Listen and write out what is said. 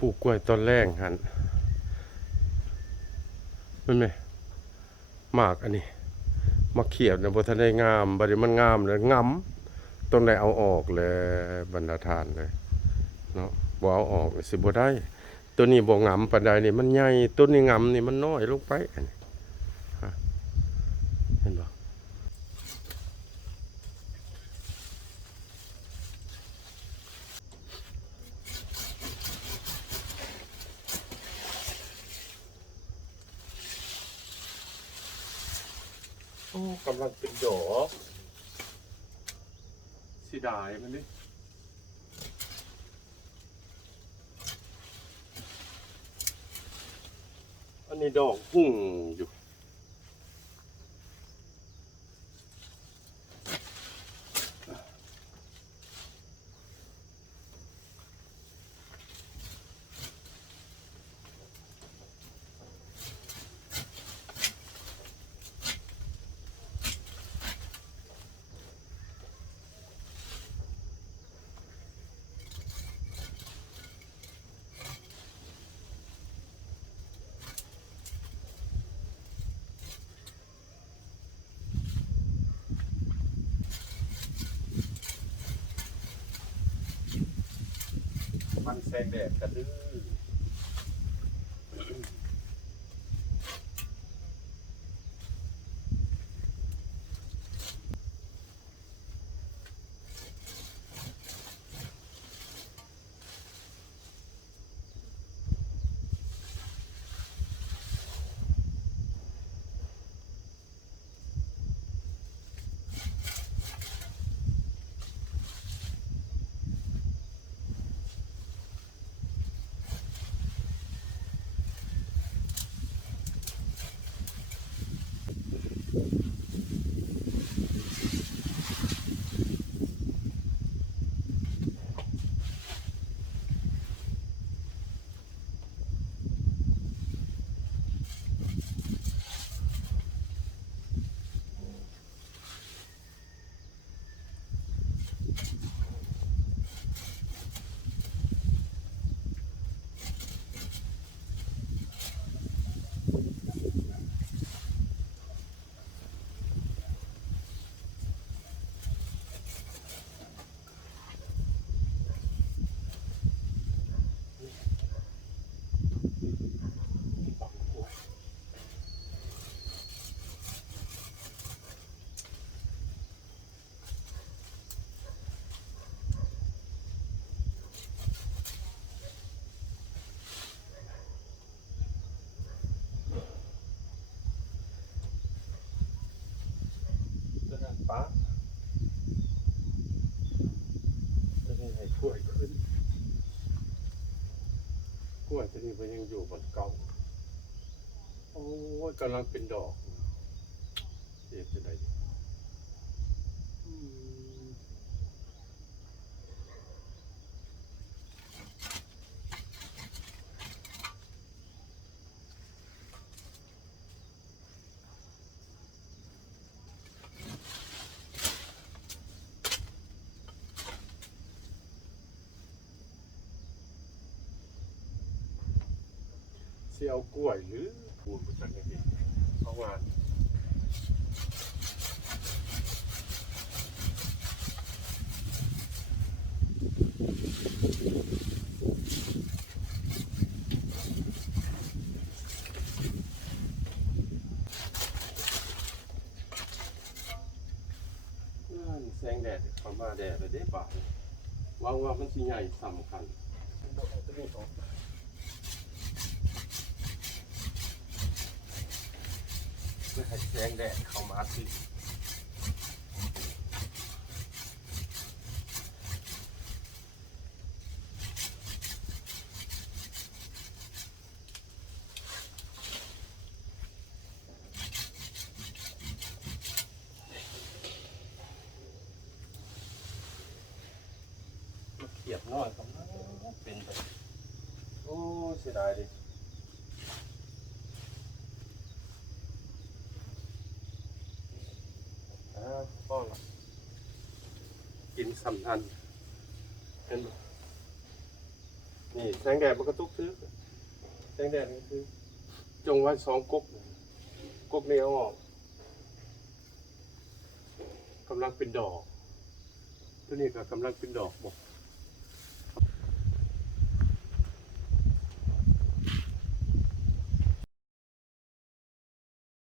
ปลูกกล้วยต้นแรงหันมันไหมหมากอันนี้มาเขียบนะบ่ทันได้งามบัดนี้มันงามเลยงำต้องได้เอาออกเลยบรรดาทานเลยเนาะบ่เอาออกสิบ่ได้ตัวนี้บ่งำปานใดนี่มันใหญ่ตัวนี้งำนี่มันน้อยลงไปอันนี้ฮะเห็นบ่โอ้กำลังเป็นดอกสิดายมันนี่อันนี้ดอกหุ่งอยู่มันแสงแดดกระดื้อตัวนั้นป้าตัวนี้ให้กล้วยขึ้นกล้วยตัวนี้มันยังอยู่บนเก่าโอ้ยกำลังเป็นดอกเสียจะได้ดีอืมสิเอากล้วยหรือปูนมาจากไหนดีเอางานนั่นแสงแดดเข้ามาแดดเลยเด้ป่าว่ามันสิใหญ่สำคัญต้องเอาตัวนี้ออกเพื่อให้แสงแดดเข้ามาสิมาเขียบน้อยก็เป็นไปโอ้เสียดายดิก็กินสำคัญเป็น นี่แสงแดดมันก็ตุกซื้อแสงแดดนี่คือจงไว้2ก๊กก๊กนี้เอาออกกำลังเป็นดอกตัวนี้ก็กำลังเป็นดอกบอก